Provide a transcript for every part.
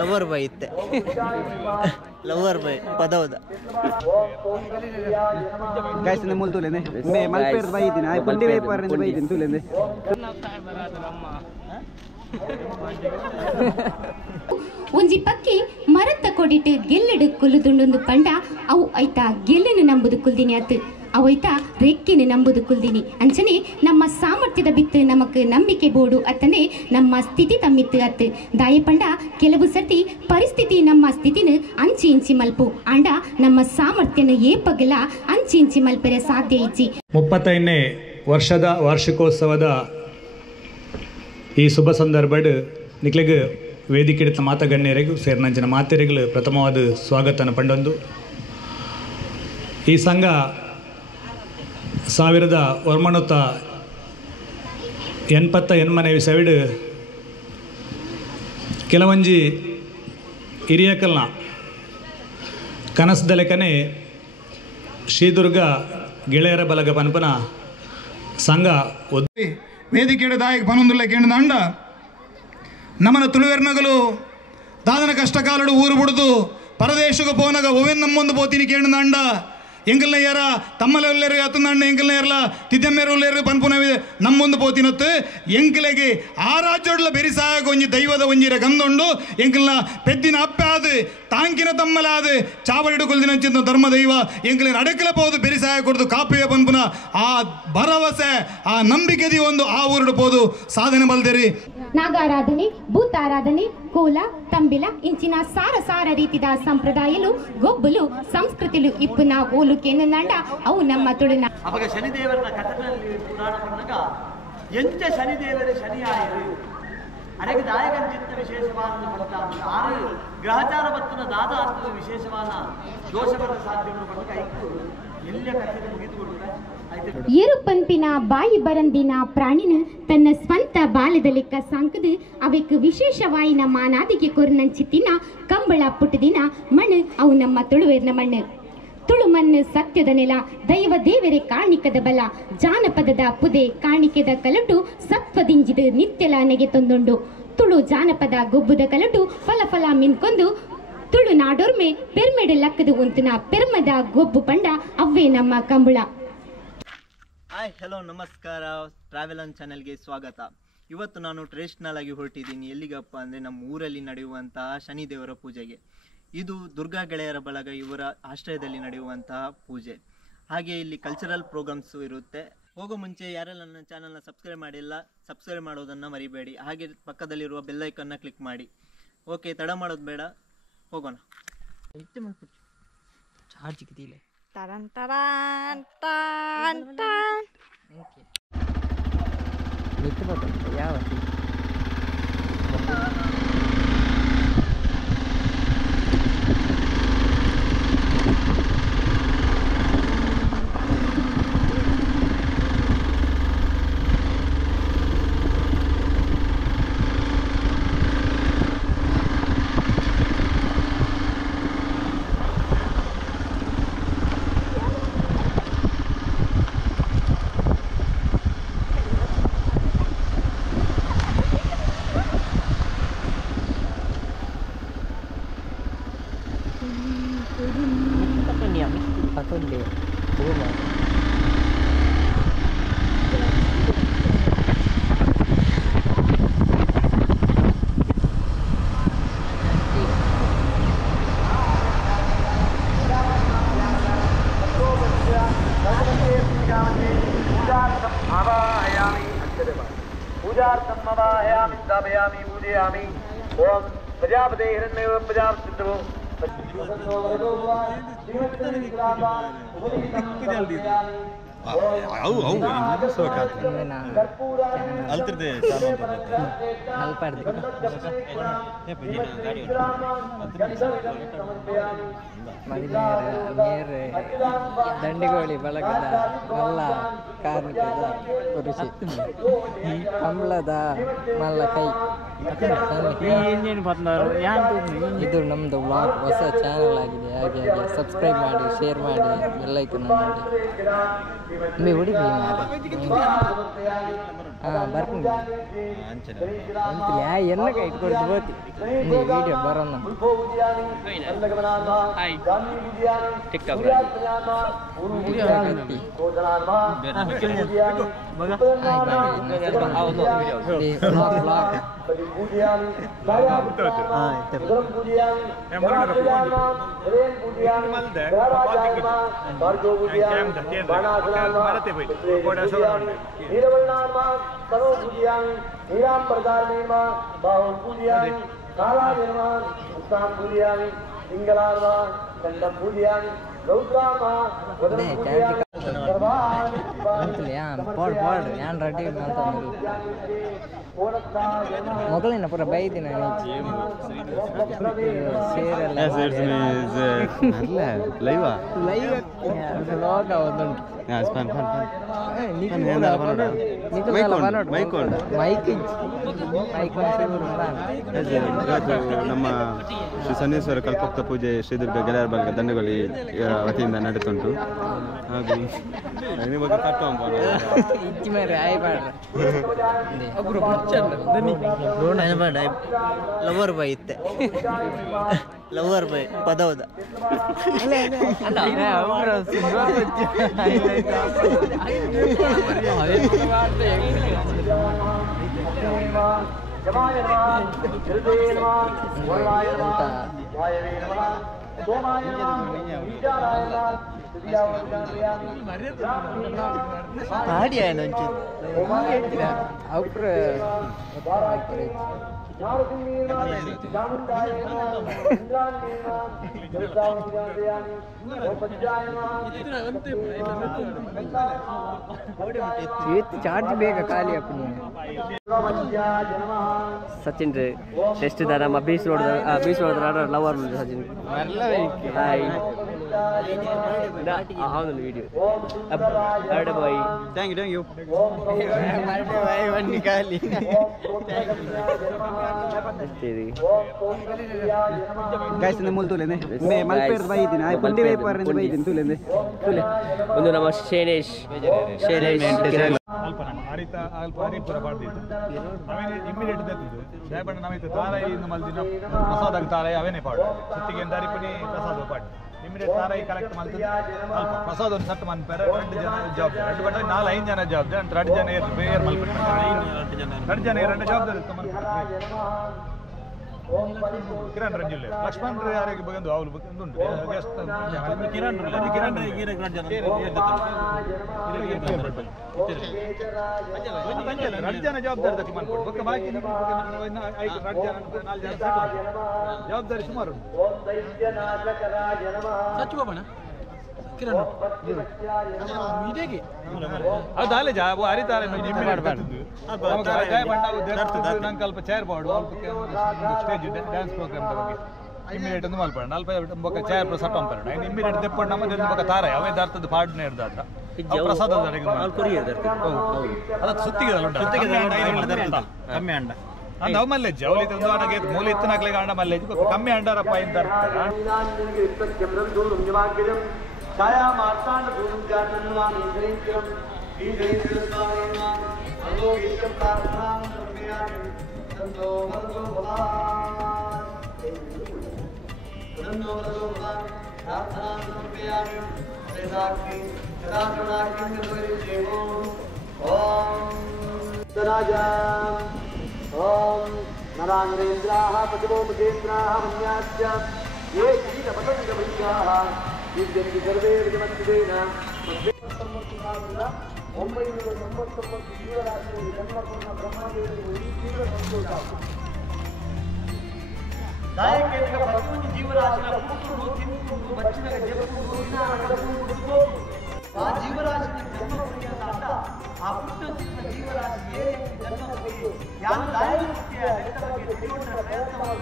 Lover boy ಇತ್ತೆ lover boy ಪದವದ guys ಮೂಲ ತುಲೆನೆ ಮಲ್ಪೇರ್ ಬೈದಿನ ಪುಂಡಿ ವೇಪಾರಿಂದ ಬೈದಿನ ತುಲೆನೆ ಒಂಜಿ ಪಕ್ಕಿ ಮರತ್ತ ಕೊಡಿಟ್ಟು ಗೆಲ್ಲಡು ಕುಲುದುಂಡೊಂದು ಪಂಡ ಅವು ಐತ ಗೆಲ್ಲನು ನಂಬುದು ಕುಲ್ದಿನಿ ಅತ್ತು ಅವೈತ ರೆಕ್ಕಿನ ನಂಬುದು ಕುಲ್ದಿನಿ ಅಂಚನೆ ನಮ್ಮ ಸಾಮರ್ಥ್ಯದ ಬಿತ್ತು ನಮಕ್ ನಂಬಿಕೆ ಬೋಡು ಅತ್ತನೆ ನಮ್ಮ ಸ್ಥಿತಿ ತಮ್ಮಿತ್ತು ಅತ್ತು ದಾಯಪಂಡ ಕೆಲವು ಸರ್ತಿ ಪರಿಸ್ಥಿತಿ ನಮ್ಮ ಸ್ಥಿತಿನ ಅಂಚಿ ಇಂಚಿ ಮಲ್ಪು ಅಂಡ ನಮ್ಮ ಸಾಮರ್ಥ್ಯನ ಏಪಗಲ ಅಂಚಿ ಇಂಚಿ ಮಲ್ಪರೆ ಸಾಧ್ಯ ಇಜ್ಜಿ 35ನೇ ವರ್ಷದ ವಾರ್ಷಿಕೋತ್ಸವದ ಈ ಶುಭ ಸಂದರ್ಭಡ್ ನಿಕ್ಲೆಗ್ ವೇದಿಕೆ ಹಿಡಿತ ಮಾತಗಣ್ಯರಿಗೂ ಸೇರಿನಂಚಿನ ಮಾತೆರೆಗಳು ಪ್ರಥಮವಾದ ಸ್ವಾಗತನ ಪಂಡೊಂದು ಈ ಸಂಘ 1988 ಸೈಡ್ ಕೆಲವಂಜಿ ಹಿರಿಯಕಲ್ನ ಕನಸದಲೆಕನೆ ಶ್ರೀದುರ್ಗ ಗೆಳೆಯರ ಬಲಗ ಪನ್ಪನ ಸಂಘ ವೇದಿಕೆ ದಾಯಕ ಪನೊಂದುಲ್ಲ ಕೇಂದ್ರ ಅಂಡ ನಮ್ಮನ ತುಳುವೆರ್ನಗಲು ದಾದನ ಕಷ್ಟಕಾಲಡು ಊರು ಬಿಡುದು ಪರದೇಶಕ್ಕೆ ಪೋನಾಗ ಒವೆನ್ ನಮ್ಮೊಂದು ಪೋತೀನಿ ಕೇಂದ್ರ ಅಂಡ ಎಂಕಲ್ನ ಯಾರ ತಮ್ಮಲೆಲ್ಲರೂ ಅತ್ತಂದಂಡ ಎಂಕಲ್ನ ಯಾರಲ್ಲ ತಿದ್ದಮ್ಮೆರಲ್ಲೇರು ಪನ್ಪುನವಿ ನಮ್ಮೊಂದು ಪೋತಿನತ್ತು ಎಂಕಲೆಗೆ ಆ ರಾಜ್ಯೋಡ್ಲ ಬೆರಿಸಾಗ ಒಂಜಿ ದೈವದ ಒಂಜಿರ ಗಂದೊಂಡು ಎಂಕಲ್ನ ಪೆದ್ದಿನ ಅಪ್ಪೆ ಆದು ತಾಂಕಿನ ತಮ್ಮಲ ಆದು ಚಾವಡಿಡು ಕೊಲ್ದಿನಂಚಿನ ಧರ್ಮ ದೈವ ಎಂಕಲಿನ ಅಡಕಲ ಪೋದು ಬೆರಿಸಾಯ ಕೊಡ್ದು ಕಾಪೆಯ ಪನ್ಪುನ ಆ ಭರವಸೆ ಆ ನಂಬಿಕೆದಿ ಒಂದು ಆ ಊರುಡು ಪೋದು ಸಾಧನೆ ಬಲ್ದೇರಿ ನಾಗಾರಾಧನೆ ಭೂತಾರಾಧನೆ ಕೋಲ ತಂಬಿಲ ಇಂಚಿನ ಸಾರ ಸಾರ ರೀತಿದ ಸಂಪ್ರದಾಯಲು ಗೊಬ್ಬಲು ಸಂಸ್ಕೃತಿಲು ಇಪ್ಪುನ ಓಲು ಕೇಂದ್ರ ಅವು ನಮ್ಮ ತುಳುನ ಅವಾಗ ಶನಿದೇವರನ ಕಥನಲ್ಲಿ ಪುರಾಣ ಪಂಡಗ ಎಂಚ ಶನಿದೇವರೇ ಶನಿಯಾಯಿರು ಅನೇಕ ದಾಯಕನ ಚಿತ್ತ ವಿಶೇಷವಾದ ಪಡ್ತಾಂತ ಆರು ಗ್ರಹಚಾರ ಬತ್ತನ ದಾದ ಅರ್ಥದ ವಿಶೇಷವಾದ ದೋಷಬರ ಸಾಧ್ಯವನ್ನು ಪಂಡಗ ಐದು ಎಲ್ಲ ಕಥೆಗೆ ಮುಗಿದುಕೊಡುತ್ತೆ ಏರು ಪಂಪಿನ ಬಾಯಿ ಬರಂದಿನ ಪ್ರಾಣಿನ ತನ್ನ ಸ್ವಂತ ಬಾಲ್ಯದಲ್ಲಿಕ್ಕ ಸಾಂಕದು ಅವಕ್ಕೆ ವಿಶೇಷವಾಯಿನ ಮಾನಾದಿಗೆ ಕೊರ್ನಂಚಿತ್ತಿನ ಕಂಬಳ ಪುಟ್ಟದಿನ ಮಣ್ಣು ಅವು ನಮ್ಮ ತುಳುವೇರ್ನ ಮಣ್ಣು ತುಳು ಮಣ್ಣು ಸತ್ಯದ ನೆಲ ದೈವ ದೇವರೇ ಕಾಣಿಕದ ಬಲ ಜಾನಪದದ ಪುದೆ ಕಾಣಿಕೆದ ಕಲಟು ಸತ್ವದಿಂಜಿದು ನಿತ್ಯಲ ನೆಗೆ ತಂದೊಂಡು ತುಳು ಜಾನಪದ ಗೊಬ್ಬುದ ಕಲಟು ಫಲ ಫಲ ಮಿನ್ಕೊಂದು ತುಳು ನಾಡೋರ್ಮೆ ಪೆರ್ಮೆಡೆ ಲಕ್ಕದು ಉಂತುನ ಪೆರ್ಮದ ಗೊಬ್ಬು ಪಂಡ ಅವೇ ನಮ್ಮ ಕಂಬಳ. ಹಾಯ್ ಹಲೋ ನಮಸ್ಕಾರ, ಟ್ರಾವೆಲ್ ಆನ್ ಚಾನಲ್ಗೆ ಸ್ವಾಗತ. ಇವತ್ತು ನಾನು ಟ್ರೆಡಿಷ್ನಲ್ ಆಗಿ ಹೊರಟಿದ್ದೀನಿ. ಎಲ್ಲಿಗಪ್ಪ ಅಂದರೆ ನಮ್ಮ ಊರಲ್ಲಿ ನಡೆಯುವಂತಹ ಶನಿದೇವರ ಪೂಜೆಗೆ. ಇದು ದುರ್ಗಾ ಗೆಳೆಯರ ಬಳಗ ಇವರ ಆಶ್ರಯದಲ್ಲಿ ನಡೆಯುವಂತಹ ಪೂಜೆ. ಹಾಗೆ ಇಲ್ಲಿ ಕಲ್ಚರಲ್ ಪ್ರೋಗ್ರಾಮ್ಸು ಇರುತ್ತೆ. ಹೋಗೋ ಮುಂಚೆ ಯಾರೆಲ್ಲ ನನ್ನ ಚಾನಲ್ನ ಸಬ್ಸ್ಕ್ರೈಬ್ ಮಾಡಿಲ್ಲ, ಸಬ್ಸ್ಕ್ರೈಬ್ ಮಾಡೋದನ್ನು ಮರಿಬೇಡಿ. ಹಾಗೆ ಪಕ್ಕದಲ್ಲಿರುವ ಬೆಲ್ಲೈಕನ್ನ ಕ್ಲಿಕ್ ಮಾಡಿ. ಓಕೆ, ತಡ ಮಾಡೋದು ಬೇಡ, ಹೋಗೋಣ. ಚಾರ್ಜ್ ಕಿತಿಲ್ಲ. Taran taran tan tan. Okay. Itu betul ya sih. ओम प्रजापते हिरण्मेव प्रजापतिर्भो ಅಲ್ತಿರ್ದೆ ದಂಡಿಗೋಳಿ ಬಳಗದ ಮಲ್ಲ ಕಾರ್ಮಿಕದ ಪುರುಷಿ ಕಂಬಳದ ಮಲ್ಲ ಕೈ ಇದು ನಮ್ಮದು ವ್ಲಾಗ್ ಹೊಸ ಚಾನಲ್ ಆಗಿದೆ. ಹಾಗೆ ಸಬ್ಸ್ಕ್ರೈಬ್ ಮಾಡಿ, ಶೇರ್ ಮಾಡಿ, ಬೆಲ್ ಐಕನ್ ಮಾಡಿ. ಹೊಡಿತೀನಿ ಬರ್ತೀನಿ ಎಲ್ಲ ಕೈ ಇಟ್ಕೊಡ್ದು ಬೋತಿ ವಿಡಿಯೋ ಬರೋಣ ನಾನು ರೆಡಿ ಮೊದಲಿನ ಪೂರ ಬೈದಿನ ನಮ್ಮ ಶ್ರೀ ಸನ್ನೇಶ್ವರ ಕಲ್ಪೋಕ್ತ ಪೂಜೆ ಶ್ರೀದುರ್ಗ ಗೆಳೆಯರ ಬಳಗ ದಂಡಗೋಳಿ ವತಿಯಿಂದ ನಡೆದುಂಟು ಹಾಗೂ ಬಗ್ಗೆ ಲವರ್ ಬೈ ಇತ್ತೆ ಲವರ್ ಬೈ ಪದೌದ ಚಾರ್ಜ್ ಬೇಗ ಖಾಲಿ ಅಪ್ಪನಿ ಸಚಿನ್ ರೀ ಟೆಸ್ಟ್ ಇದ್ದಾರೆ ನಮ್ಮ ಬೀಚ್ ರೋಡ್ ಲವರ್ ಸಚಿನ್ అవును video birthday boy thank you birthday boy వన్ని కాలి ಗೈಸ್ ಮೂಲ ತುಲೆನೆ ಮೇ ಮಲ್ಪೇರ್ ಬೈದಿನ ಐ ಪುಂಡಿ ವೇಪರ್ ಅಂತ ಬೈದಿನ ತುಲೆನೆ ತುಲೆ ಒಂದು ನಮ್ಮ ಶೇನೇಶ್ ಅಲ್ಪ ನಮ್ಮ ಹರಿತ ಅಲ್ಪ ಹರಿಪುರ ಪಾಡ್ದಿತ್ತು ಅವೇನೇ ಇಮಿಡಿಯೇಟ್ ದತ್ತಿದ್ದು ದಯಪಟ್ಟು ನಾವಿತ್ತು ತಾರಾಯಿ ಮಲ್ದಿನ ಪ್ರಸಾದ ತಾರಾಯಿ ಅವೇನೇ ಪಾಡು ಸುತ್ತಿಗೆ ದಾರಿಪುನಿ ಪ್ರಸಾದ ಪಾಡು ಇಮಿಡಿಯೇಟ್ ತಾರಾಯಿ ಕಲೆಕ್ಟ್ ಮಾಡ್ತಿದ್ದೆ ಅಲ್ಪ ಪ್ರಸಾದ ಒಂದು ಸಟ್ ಮನ್ಪೇರ 2 ಜನ ಜವಾಬ್ದಾರಿ 2 ಬಟ್ಟೆ 4-5 ಜನ ಜವಾಬ್ದಾರಿ ಅಂತ 2 ಜನ ಏರ್ ಬೇಯರ್ ಮಲ್ಪಟ್ಟು 2 ಜನ 2 ಜವಾಬ್ದಾರಿ ಕಿರಣ್ ರಂಜಿಲ್ಲೆ ಲಕ್ಷ್ಮಣ್ ಯಾರಿಗೆ ಬಂದು ಅವ್ರು ಬಂದು ಗೆಸ್ಟ್ ಕಿರಣ್ ಕಿರಣ್ ಜನ ಜವಾಬ್ದಾರಿ ತಕ್ಕ ಮಾಡ್ಕೊಡು ಬಾಕಿ ಜವಾಬ್ದಾರಿ ಸುಮಾರು ಸಚಿವಪ್ಪಣ ಕಿರಣ್ ಅದು ಅಲ್ಲೇ ಹರಿತಾರೆ ನಂಗೆ ಸ್ವಲ್ಪ chair board stage dance programme ಬಗ್ಗೆ ಇಮಿಡಿಯೇಟ್ ಒಂದು ಮಲ್ಪಡ ಅಲ್ಪ ಬೊಕ್ಕ ಚೇರ್ ಪ್ರಸಾದ ಪಂಪರ ಇಮಿಡಿಯೇಟ್ ತೆಪ್ಪಣ್ಣ ನಮ್ಮ ಬೊಕ್ಕ ತಾರ ಅವೇ ದಾರ್ತದ ಪಾಡ್ನೆ ಇರ್ದಾತ ಪ್ರಸಾದ ಅದ ಸುತ್ತಿಗೆ ಕಮ್ಮಿ ಅಂಡ ಅಂದ ಅವ ಮಲ್ಲೆಜ್ಜಿ ಅವಲಿ ಒಂದು ಆಟಗೆ ಮೂಲ ಇತ್ತು ನಾಲ್ಕು ಅಂಡ ಮಲ್ಲೆಜ್ಜಿ ಕಮ್ಮಿ ಅಂಡಾರಪ್ಪ ಇಂತ ಛಾಯಾ ಮಾರ್ತಾಂಡ ಭೂಮಿ ಜಾತನ್ವಾನಿ ಶ್ರೀಂಕರಂ ಶ್ರೀ ಸ್ವಾಮಿನಾ ಅಲ್ಲೋ ವಿಶ್ವ ಪ್ರಾರ್ಥನಾಂ ಸರ್ವಯಾಮಿ ಸಂತೋ ಮನಸೋ ಭವಾನ್ ಸಂತೋ ಮನಸೋ ಭವಾನ್ ಪ್ರಾರ್ಥನಾಂ ಸರ್ವಯಾಮಿ ವೇದಾಕ್ಷಿ ಸದಾಕೃಣಾಕ್ಷಿ ನಿರ್ವಹಿಸೇವೋ ಓಂ ತರಾಜಾಂ ಓಂ ನರಾಂಗ್ರೇಂದ್ರಾಹ ಪತಿಭೋ ಮುಖೇಂದ್ರಾಹ ಮನ್ಯಾಶ್ಚ ಯೇ ಶ್ರೀ ಪತಂಗ ಭೃಂಗಾಹ ವಿದ್ಯಂತಿ ಸರ್ವೇ ವಿಜಮತ್ತಿದೇನ 1999 ಜೀವರಾಶಿಯಲ್ಲಿ ಜನ್ಮಕೊಂಡ ಬ್ರಹ್ಮದೇವರಿಗೆ ಈ ತೀವ್ರ ಸಂತೋಷ ನಾಯಕೇಂದ್ರ ಪ್ರತಿಯೊಂದು ಜೀವರಾಶಿಯ ಪುಟ್ಟರು ತಿನ್ನುವುದು ಬಚ್ಚಿನ ಜಗತ್ತು ನಡೆದುಕೊಂಡು ಆ ಜೀವರಾಶಿಗೆ ಜನ್ಮಕ್ಕೆ ಅಂತ ಆ ಪುಟ್ಟ ಜೀವರಾಶಿ ಜನ್ಮಕ್ಕೆ ಯಾವ ದಾಯಕಕ್ಕೆ ಬಗ್ಗೆ ತಿಳಿಯುವ ಪ್ರಯತ್ನ ಮಾಡಿ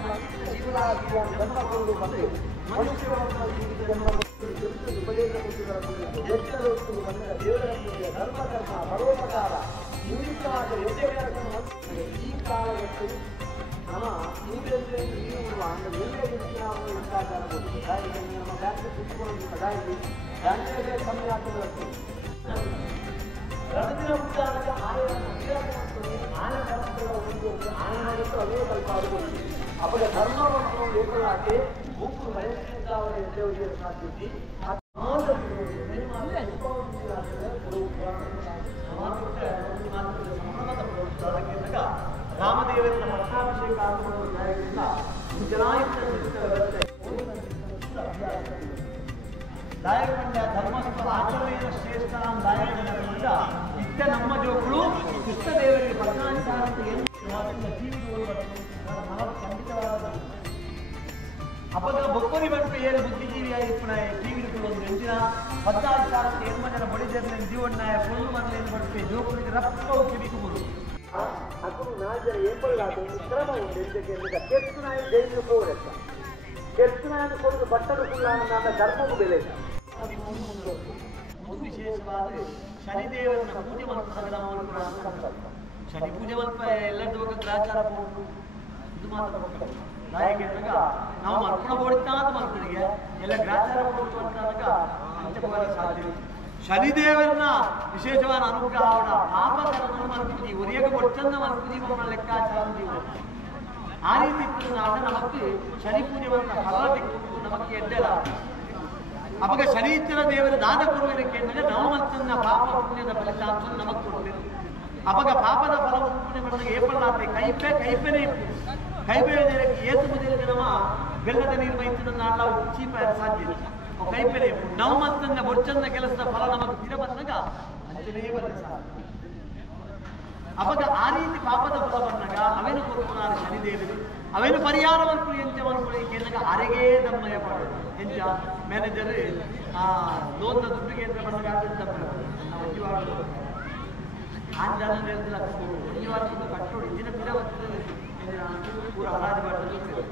ಜೀವರಾಶಿಯ ಜನ್ಮಕೊಂಡು ಬಂದು ಮನುಷ್ಯರನ್ನ ಜನ್ಮ ಧರ್ಮಕರ್ಮ ಪರೋಪಕಾರ ನಿಮಿತ್ತವಾದ ಯಜ್ಞಗಳನ್ನು ಈ ಕಾಲಕ್ಕೆ ನಮ್ಮ ನೀರಲ್ಲಿ ನೀಡುವ ನಾವು ಉಂಟಾಗಬಹುದು ನಮ್ಮ ಬ್ಯಾಂಕ್ ಸಿಕ್ಕಿಕೊಂಡು ಕದಾಯಿ ಬ್ಯಾಂಕಿಗೆ ಕಮ್ಮಿ ಆಗ್ತದೆ ರಣದಿನ ಉಂಟಾದಾಗ ಆಯವನ್ನು අපේ ධර්මවලට ඒකලාගේ මුක්කු මනසතාවයේ දෙවියන් සාධිති ರಾಮದೇವರ ಪಟ್ಟಾಭಿಷೇಕ ದಾಯಕಂಡ ಧರ್ಮಸ್ಥಳ ಆಚರಣೆಯ ಶ್ರೇಷ್ಠ ದಾಯಕರಿಂದ ಇತ್ತ ನಮ್ಮ ಜೋಗಳು ಕೃಷ್ಣದೇವರಿಗೆ 14 ಸಾವಿರ ಖಂಡಿತವಾದ ಅಪದ ಬೊಕ್ಕರಿ ಬಂದು ಏನು ಬುದ್ಧಿಜೀವಿಯಾಗಿ ಟಿವಿಗಳು ಒಂದು ಎಂಜಿನ 14 ಸಾವಿರ ಜನ ಬಡಿಜರ್ನ ಜೀವನಾಯ ಫುಲ್ ಮನೆಯಲ್ಲಿ ಬರುತ್ತೆ ಜೋಕುಳಿಗೆ ರಪ್ಪವು ಕಿವಿಕುಗಳು ಅಕುರು ನಾಜರ ಏಪಲ್ಲಾದ ಕ್ರಮ ಒಂದು ಎಂದಕ್ಕೆ ಕೆತ್ತನಾಯ ಜೈಲು ಹೋಗರೆತ್ತ ಕೆತ್ತನಾಯನ್ನು ಕೊಡುದು ಬಟ್ಟಲು ಕುಳ್ಳಾನ ನನ್ನ ಧರ್ಮವು ಬೆಲೆ ಒಂದು ವಿಶೇಷವಾದ ಶನಿದೇವರನ್ನ ಪೂಜೆ ಮಾಡ್ತಾರೆ ಶನಿ ಪೂಜೆ ಮಲ್ಪ ಎಲ್ಲದೂ ಗ್ರಾಚಾರ ಇದು ಮಾತ್ರ ನಾಯಕನಾಗ ನಾವು ಮರ್ಪಣ ಓಡಿತಾದ ಮಲ್ಪಡಿಗೆ ಎಲ್ಲ ಗ್ರಾಚಾರ ಅಂತಾಗ ಅಂತ್ಯಪಗಲ ಸಾಧ್ಯ ಶನಿದೇವರನ್ನ ವಿಶೇಷವಾದ ಅನುಗ್ರಹ ಪಾಪ ಕರ್ಮ ಮಲ್ಪುಜಿ ಒರಿಯಗ ಒಟ್ಟನ್ನ ಮಲ್ಪುಜಿ ಮಕ್ಕಳ ಲೆಕ್ಕಾಚಾರ ಆ ರೀತಿ ನಮಗೆ ಶನಿ ಪೂಜೆ ಫಲ ನಮಗೆ ಎಡ್ಡಲ ಅವಾಗ ಶನೀಶ್ವರ ದೇವರ ದಾನ ಕೊಡುವುದಕ್ಕೆ ನಾವು ಮತ್ತನ್ನ ಪಾಪ ಪುಣ್ಯದ ಫಲಿತಾಂಶ ನಮಗೆ ಕೊಡ್ತೇವೆ ಅವಾಗ ಪಾಪದ ಫಲ ಪುಣ್ಯ ಮಾಡಿದಾಗ ಏಪಲ್ಲಾತೆ ಕೈಪೆನೇ ಕೈಬೇಳೆಗೆ ಏತು ಮುದಿಲಿಗೆ ನಮ್ಮ ಬೆಲ್ಲದ ನೀರು ಮೈತದನ್ನ ನಾವು ಚೀಪ ಸಾಧ್ಯ ಕೈಪೆನೆ ನಾವು ಮತ್ತನ್ನ ಬೊಚ್ಚನ್ನ ಕೆಲಸದ ಫಲ ನಮಗೆ ತಿರ ಬಂದಾಗ ಅಂಚನೇ ಬರಲಿಲ್ಲ ಅವಾಗ ಆ ರೀತಿ ಪಾಪದ ಫಲ ಬಂದಾಗ ಅವೇನು ಕೊಡುತ್ತಾರ ಶನಿದೇವರು ಅವೇನು ಪರಿಹಾರ ಮಾಡ್ಕೊಳ್ಳಿ ಎಂತ ಮಾಡ್ಕೊಳ್ಳಿ ಎಂದಾಗ ಅರೆಗೆ ದಮ್ಮಯ ಮಾಡೋದು ಎಂತ ಮ್ಯಾನೇಜರ್ ಲೋನ್ನ ದುಡ್ಡಿಗೆ ಅಂತ ಬಂದಾಗ ಆಂಜಾನ ಕಟ್ಟೋಡಿ ದಿನ ಪೂರ ಹರಾಜು ಮಾಡಿದ್ರು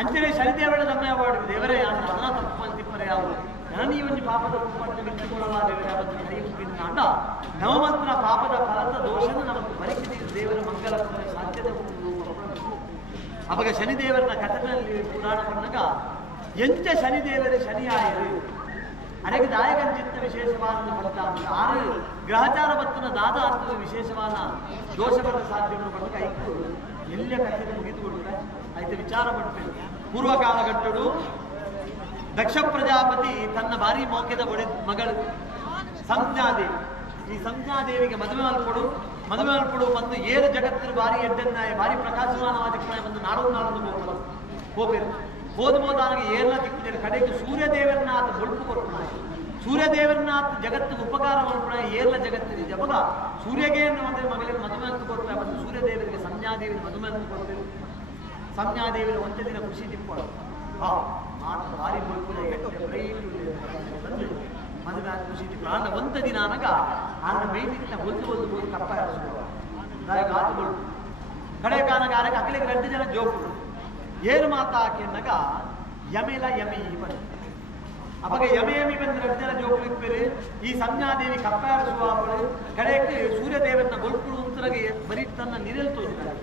ಅಂಚನೆ ಶನಿದೇವರ ದಮ್ಮಯ ಮಾಡುದು ದೇವರೇ ಅದನ್ನ ತಪ್ಪು ಅಂತಿಪ್ಪರೆ ಯಾವುದು ನನಗೆ ಒಂದು ಪಾಪದ ರೂಪವನ್ನು ಮೆಚ್ಚಿಕೊಳ್ಳಲ್ಲ ದೇವರೇ ಅವತ್ತು ಕೈ ಮುಗಿದ ಅಂಡ ನವಮಂತ್ರ ಪಾಪದ ಫಲದ ದೋಷನ ನಮಗೆ ಬರಿಕಿದೆ ದೇವರ ಮಂಗಲ ಸಾಧ್ಯತೆ ಅವಾಗ ಶನಿದೇವರನ್ನ ಕಥೆಯಲ್ಲಿ ಪುರಾಣ ಬಂದಾಗ ಎಂಚ ಶನಿದೇವರೇ ಶನಿಯಾಯರು ಅರೆಗೆ ದಾಯಕಂಚಿತ್ತ ವಿಶೇಷವಾದ ಫಲಿತಾಂಶ 6 ಗ್ರಹಚಾರ ಬತ್ತನ ದಾದ ಅರ್ಥದ ವಿಶೇಷವಾದ ದೋಷಬದ್ಧ ಸಾಧ್ಯವನ್ನು ಬಂದಾಗ ಐದು ಎಲ್ಲ ಕಥೆ ಮುಗಿದುಕೊಂಡ್ರೆ ಆಯ್ತು ವಿಚಾರ ಮಾಡ್ತೇವೆ ಪೂರ್ವ ಕಾಲಘಟ್ಟಗಳು ದಕ್ಷ ಪ್ರಜಾಪತಿ ತನ್ನ ಭಾರಿ ಮೌಕ್ಯದ ಮಗಳು ಸಂಜ್ಞಾದೇವಿ ಈ ಸಂಜ್ಞಾದೇವಿಗೆ ಮದುವೆ ಮಲ್ಪಡು ಬಂದು ಏರು ಜಗತ್ತಿನ ಭಾರಿ ಎಡ್ಡನ್ನ ಭಾರಿ ಪ್ರಕಾಶಮಾನವಾದ ಒಂದು ನಾಡೊಂದು ಹೋಗ್ಬೇಕು ಹೋದನಾಗಿ ಏರ್ಲ ದಿಕ್ಕಿದ್ದಾರೆ ಕಡೆಗೆ ಸೂರ್ಯದೇವರನಾಥ ಬೊಳ್ಪು ಕೊಡ್ತಾನೆ ಸೂರ್ಯದೇವರನಾಥ ಜಗತ್ತಿಗೆ ಉಪಕಾರ ಮಾಡ್ತಾನೆ ಏರ್ಲ ಜಗತ್ತಿದೆ ಜಪಗ ಸೂರ್ಯಗೆ ಅಂದ್ರೆ ಮಗಳಿಗೆ ಮದುವೆ ಅಂತ ಕೊಡ್ತಾರೆ ಮತ್ತು ಸೂರ್ಯದೇವರಿಗೆ ಸಂಜ್ಞಾದೇವಿನ ಮದುವೆ ಅಂತ ಕೊಡ್ತೇವೆ ಸಂಜ್ಞಾದೇವಿನ ಒಂದೇ ದಿನ ಖುಷಿ ತಿಕ್ಕೊಳ್ಳೋ ಭಾರಿ ಬೊಳ್ಪು ಮದುವೆ ಆದ ಖುಷಿ ತಿಕ್ಕೊಳ್ಳೋ ಒಂದು ದಿನ ಅನಗ ಆನ ಮೈನಿಂದ ಒಂದು ಕಪ್ಪ ಆತು ಬೊಳ್ಪು ಕಡೆ ಕಾನಗ ಆರಕ್ಕೆ ಅಕ್ಕಲಿಗೆ 2 ಜನ ಜೋಕು ಏನು ಮಾತಾಕೆನ್ನಗ ಯಮೆಲ ಯಮಿ ಬಂದು ಅವಾಗ ಯಮಿ ಬಂದು 2 ಜನ ಜೋಕುಲಿಕ್ಬೇರೆ ಈ ಸಂಜ್ಞಾದೇವಿ ಕಪ್ಪಾರಿಸುವ ಕಡೆಗೆ ಸೂರ್ಯದೇವನ ಗೊಲ್ಪುಳು ಉತ್ತರಗೆ ಬರೀ ತನ್ನ ನಿರಲ್ ತೋರಿದ್ದಾರೆ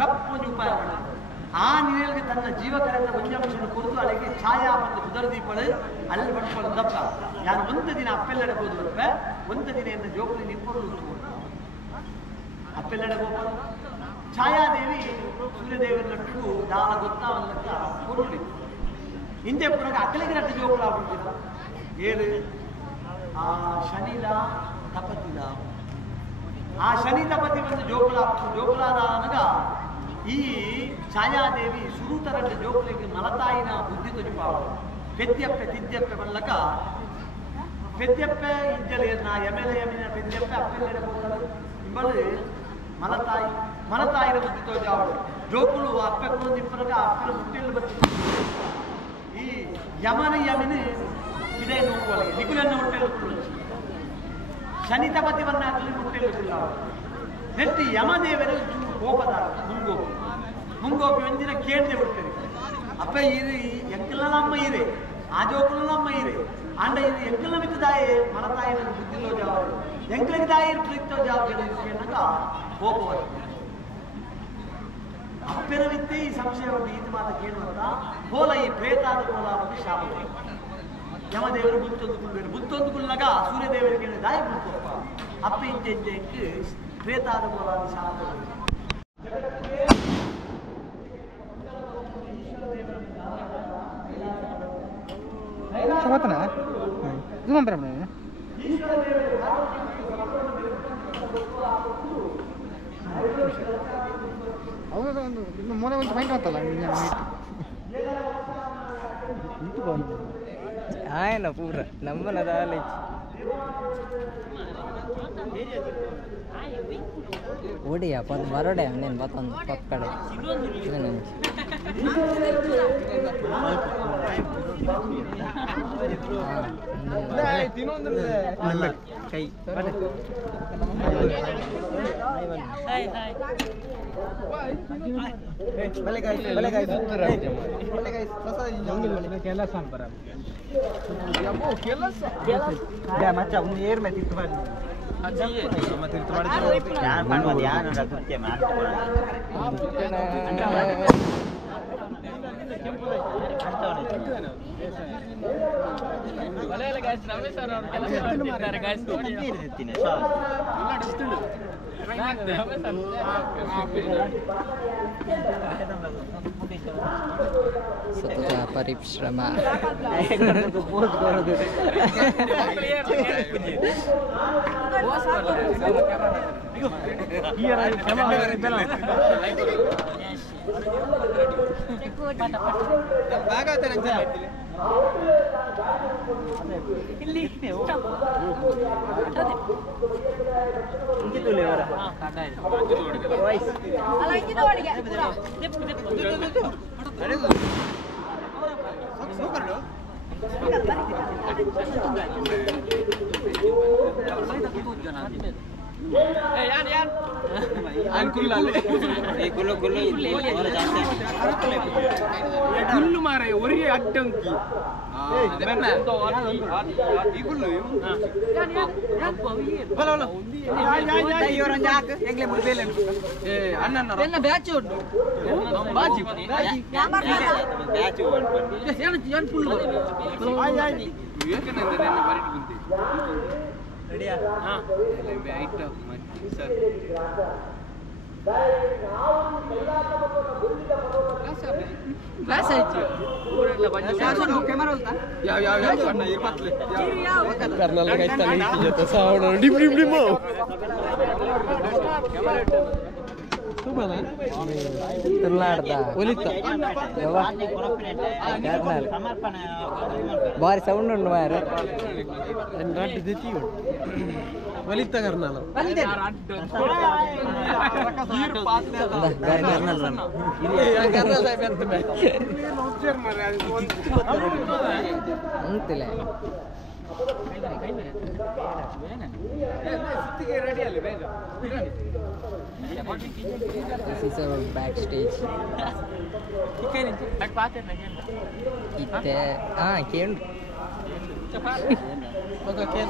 ರಪ್ಪೊಂದು ಉಪಾಯ ಮಾಡ ಆ ನಿರಲ್ಗೆ ತನ್ನ ಜೀವ ಕರೆದ ಒಂಜಂಶನ ಕುರಿತು ಅಲ್ಲಿಗೆ ಛಾಯಾ ಬಂದು ಕುದರ್ದೀಪಳು ಅಲ್ಲಿ ಬಡ್ಕೊಳ್ಳೋ ದಪ್ಪ ಯಾರು ಒಂದು ದಿನ ಅಪ್ಪೆಲ್ಲಡೆ ಹೋದ್ರೆ ಒಂದು ದಿನ ಎನ್ನ ಜೋಕುಲಿ ನಿಂಪಡು ಅಪ್ಪೆಲ್ಲಡೆ ಹೋಗ್ಬೋದು ಛಾಯಾದೇವಿ ಸೂರ್ಯದೇವರನ್ನಟ್ಟು ದಾನ ಗೊತ್ತಾವಲ್ಲ ಕೊಡುಡಿ ಹಿಂದೆ ಪುರಾಗ ಅಕ್ಕಲಿಗೆ 2 ಜೋಕುಲು ಆಗ್ಬಿಡ್ತಿಲ್ಲ ಏರು ಆ ಶನಿಲ ತಪತಿಲ ಆ ಶನಿ ತಪತಿ ಬಂದು ಜೋಕುಲಾದ ಅನಗ ಈ ಛಾಯಾದೇವಿ ಸುರೂತ 2 ಜೋಕುಲಿಗೆ ಮಲತಾಯಿನ ಬುದ್ಧಿ ತೊಜಿಪಾವ ಪೆದ್ಯಪ್ಪೆ ತಿದ್ಯಪ್ಪೆ ಬಲ್ಲಕ ಪೆದ್ಯಪ್ಪೆ ಇಜ್ಜಲೇನ ಯಮೆಲ ಯಮಿನ ಪೆದ್ಯಪ್ಪೆ ಅಪ್ಪೆಲ್ಲಡೆ ಹೋಗ್ತಾರೆ ಇಂಬಳು ಮಲತಾಯಿನ ಬುದ್ಧಿ ತೋಜಾವಳು ಜೋಕುಳು ಅಪ್ಪೆಗಳು ನಿಪ್ಪರಗ ಅಪ್ಪನ ಮುಟ್ಟಿಯಲ್ಲಿ ಬರ್ತಿದ್ದ ಈ ಯಮಿನ ಇದೇ ನೋಡುವಳಿಗೆ ನಿಗುಲನ್ನು ಮುಟ್ಟೆಯಲ್ಲಿ ಶನಿ ತಪತಿವನ್ನ ಆಗಲಿ ಮುಟ್ಟೆಯಲ್ಲಿ ನೆಟ್ಟಿ ಯಮದೇವರ ಕೋಪದ ಮುಂಗೋಪಿ ಒಂದಿನ ಕೇಳ್ದೆ ಬಿಡ್ತೇವೆ ಅಪ್ಪ ಇರಿ ಎಂಕಲಮ್ಮ ಇರೆ ಆ ಜೋಕುಲಮ್ಮ ಇರೆ ಆಂಡ ಇದು ಎಂಕಲ ಮಿತ್ತದಾಯೆ ಮಲತಾಯಿನ ಬುದ್ಧಿ ತೋಜಾವಳು ಎಂಕಲಿಗೆ ದಾಯಿ ಪ್ರೀತೋ ಜಾವಗ ಹೋಗುವರು ಅಪ್ಪೆರವಿದ್ದೇ ಈ ಸಂಶಯವನ್ನು ಇದು ಮಾತ ಕೇಳುವಂತ ಹೋಲ ಈ ಪ್ರೇತಾದ ಹೋಲ ಒಂದು ಶಾಪ ಯಮದೇವರು ಬುತ್ತೊಂದುಕೊಳ್ಳಾಗ ಸೂರ್ಯದೇವರಿಗೆ ದಾಯಿ ಬಿಡ್ತಪ್ಪ ಅಪ್ಪ ಇಂಚೆ ಪ್ರೇತಾದ ಹೋಲ ಶಾಪ ಹೋಗ್ತಾನ ಜೂಮ್ ಬರ ಅವರು ಒಂದು ಮೊನ್ನೆ ಒಂದು ಫೈನ್ ಆಗ್ತಲ್ಲ ಆಯ್ನ ಪೂರ ನಮ್ಮನ ದಾಲಿ ಓಡಿಯ ಪದ ಬರೋಡೆ ನೀನು ಮತ್ತೊಂದು ಪಕ್ಕ ಕಡೆ ಕೈ ಸತತ ಪರಿಶ್ರಮ ಗುಲ್ಲು ಮಾರ ಒರಿಗೆ ಅಡ್ಡಂಕಿ ಬಾರಿ ಸೌಂಡ್ ಉಂಟು ಮಾರ ಒಲಿತ ಕರ್ನಾಲ ಅಂತಿಲ್ಲ This is our backstage. Kita kian. Maka kian.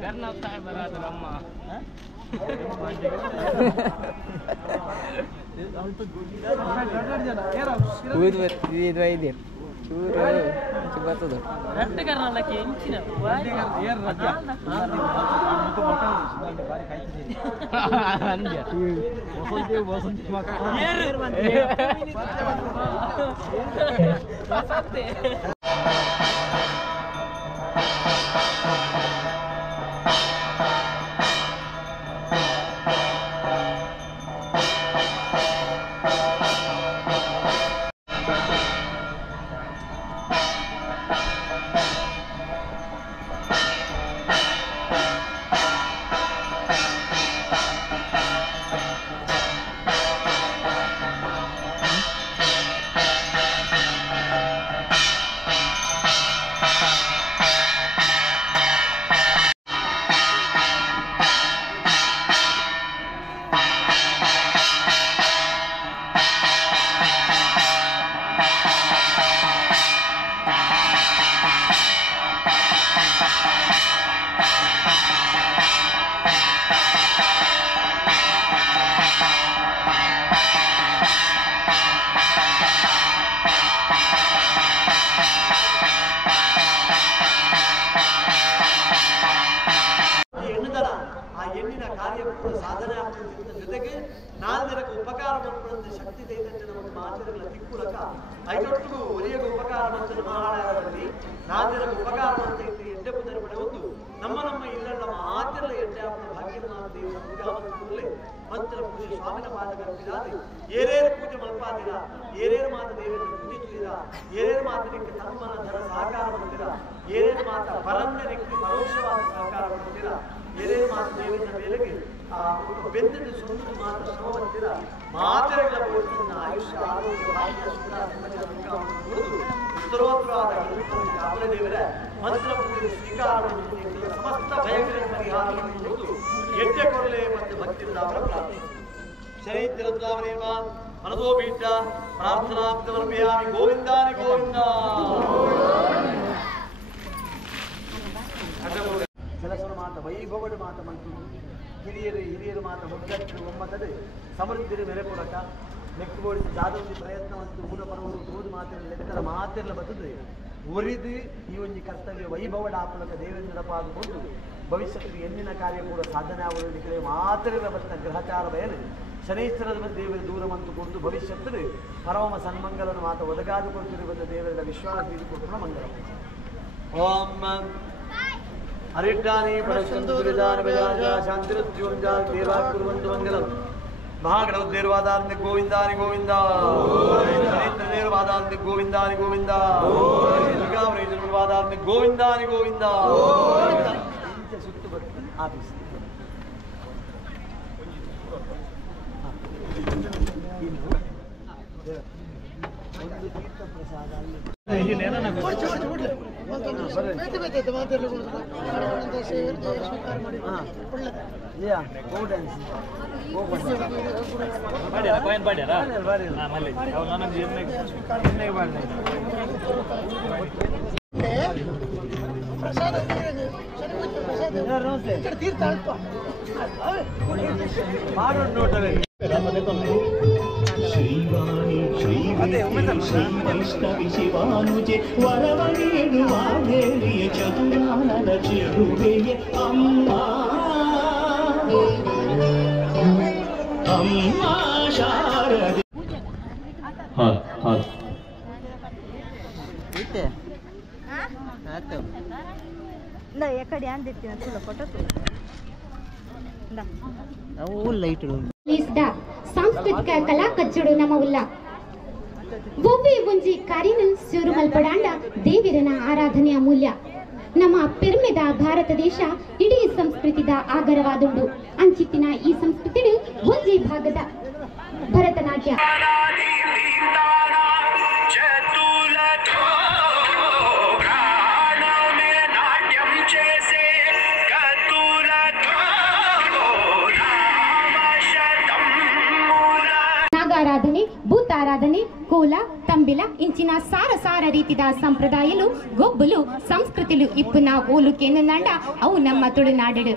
Karena saya berada lama. Itu itu. Coba tuh. Nanti karena lagi ini ಐದೊಟ್ಟು ಒಲಿಯಗ ಉಪಕಾರ ಮಂತ್ರ ಮಹಾಳಾಗಲಿ ನಾದಿರ ಉಪಕಾರ ಮಂತ್ರ ಎಡ್ಡೆ ಪುದರ ಪಡೆಯುವುದು ನಮ್ಮ ಇಲ್ಲಲ್ಲ ಮಾತಿರಲ್ಲ ಎಡ್ಡೆ ಅವನ ಭಾಗ್ಯನಾಥ ದೇವರೇ ಮಂತ್ರ ಪೂಜೆ ಸ್ವಾಮಿನ ಪಾದಕರಿಸಿದಾದೆ ಏರೇರು ಪೂಜೆ ಮಲ್ಪಾದಿರ ಏರೇರು ಮಾತ ದೇವರ ಪೂಜಿಸಿದ ಏರೇರು ಮಾತನಿಗೆ ತಮ್ಮನ ಧನ ಸಹಕಾರ ಬಂದಿರ ಏರೇರು ಮಾತ ಪರಮ್ಯನಿಗೆ ಪರೋಕ್ಷವಾದ ಸಹಕಾರ ಬಂದಿರ ಏರೇರು ಮಾತ ದೇವರ ಮೇಲೆಗೆ ಬೆಂದಿನ ಸ್ವಂತ ಮಾತ ಶ್ರಮ ಬಂದಿರ ಮಾತೆಗಳ ಪೂಜೆಯನ್ನು ಆಯುಷ್ಯ ಆರೋಗ್ಯ ಭಾಗ್ಯ ಸುಖ ಉತ್ತರೋತ್ತರವಾದ ಅವರ ದೇವರ ಮಂತ್ರ ಪೂಜೆ ಸ್ವೀಕಾರ ಸಮಸ್ತ ಭಯಗಳ ಪರಿಹಾರವನ್ನು ಎಡ್ಡೆ ಕೊರಲೆ ಮತ್ತು ಭಕ್ತಿಯಿಂದ ಅವರ ಪ್ರಾರ್ಥನೆ ಶರೀರದ್ರಾವಣೇವ ಮನದೋ ಪೀಠ ಪ್ರಾರ್ಥನಾರ್ಥಮರ್ಪಯಾಮಿ ಗೋವಿಂದಾನಿ ಗೋವಿಂದ ಸಲಸನ ಮಾತ ವೈಭವದ ಮಾತ ಮಂತು ಹಿರಿಯರು ಮಾತ ಮುಗ್ಗಟ್ಟು ಒಮ್ಮತದೆ ಸಮೃದ್ಧಿಯ ಮೆರೆಪುರಕ ನೆಕ್ಕುಬೋಡಿಸಿ ಜಾದವತಿ ಪ್ರಯತ್ನವಂತೂ ಮೂಲ ಪರವರು ತೋದು ಮಾತಿರಲಿ ಎದಕರ ಮಾತಿರಲ ಬರ್ತದೆ ಒರಿದು ಈ ಒಂದು ಕರ್ತವ್ಯ ವೈಭವದ ಆಪಲಕ ದೇವೇಂದ್ರ ಪಾದುಕೊಂಡು ಭವಿಷ್ಯಕ್ಕೆ ಎಂದಿನ ಕಾರ್ಯ ಕೂಡ ಸಾಧನೆ ಆಗುವುದಕ್ಕೆ ಮಾತ್ರ ಬತ್ತ ಗ್ರಹಚಾರ ಬಯಲು ಶನೈಶ್ವರದ ದೇವರ ದೂರವಂತು ಕೊಟ್ಟು ಭವಿಷ್ಯದಲ್ಲಿ ಪರಮ ಸನ್ಮಂಗಲನ ಮಾತ ಒದಗಾದುಕೊಳ್ತಿರುವ ದೇವರ ವಿಶ್ವಾಸ ಕೊಟ್ಟು ಮಂಗಲ ಓಂ ಅರಿಟ್ಟಾನಿ ಪರಸಂದುರಿದಾನ ಬಜಾಜ ಶಾಂತಿರುತ್ಯೋಂಜಾ ದೇವಾ ಕುರುವಂತು ಮಂಗಲಂ ಮಹಾಗಣೋದ್ದೇರ್ವಾದಾಂತ ಗೋವಿಂದಾನಿ ಗೋವಿಂದ ಶನೇಂದ್ರನೇರ್ವಾದಾಂತ ಗೋವಿಂದಾನಿ ಗೋವಿಂದ ದುರ್ಗಾವರೇಜರ್ವಾದಾಂತ ಗೋವಿಂದಾನಿ ಗೋವಿಂದ ಸುತ್ತು ಬರ್ತೀನಿ ಆಫೀಸ್ ಒಂದು ತೀರ್ಥ ಪ್ರಸಾದ ಶಿವಾನುಜೆ ವರವನೇಡುವ ದೇವಿಯ ಚತುರಾನನ ಚಿರುವೆಯ ಅಮ್ಮ ಅಮ್ಮ ಶಾರದೆ ಎಕಡೆ ಅಂದಿರ್ತೀನಿ ತುಳ ಫೋಟೋ ಸಾಂಸ್ಕೃತಿಕ ಕಲಾ ಕಚ್ಚುಡು ನಮ್ಮ ಉಲ್ಲ ಒವ್ವೆ ಒಂಜಿ ಕಾರಿನ ಸೂರು ಮಲ್ಪಡಾಂಡ ದೇವಿರನ ಆರಾಧನೆಯ ಮೂಲ್ಯ ನಮ್ಮ ಪೆರ್ಮೆದ ಭಾರತ ದೇಶ ಇಡೀ ಸಂಸ್ಕೃತಿದ ಆಗರವಾದುಂಡು ಅಂಚಿತ್ತಿನ ಈ ಸಂಸ್ಕೃತಿ ಒಂಜಿ ಭಾಗದ ಭರತನಾಟ್ಯ ನಾಗಾರಾಧನೆ ಭೂತಾರಾಧನೆ ಕೋಲ ತಂಬಿಲ ಇಂಚಿನ ಸಾರ ರೀತಿದ ಸಂಪ್ರದಾಯಲು ಗೊಬ್ಬಲು ಸಂಸ್ಕೃತಿಲು ಇಪ್ಪುನ ಓಲುಕೆನ್ನು ನಾಡ ಅವು ನಮ್ಮ ತುಳುನಾಡು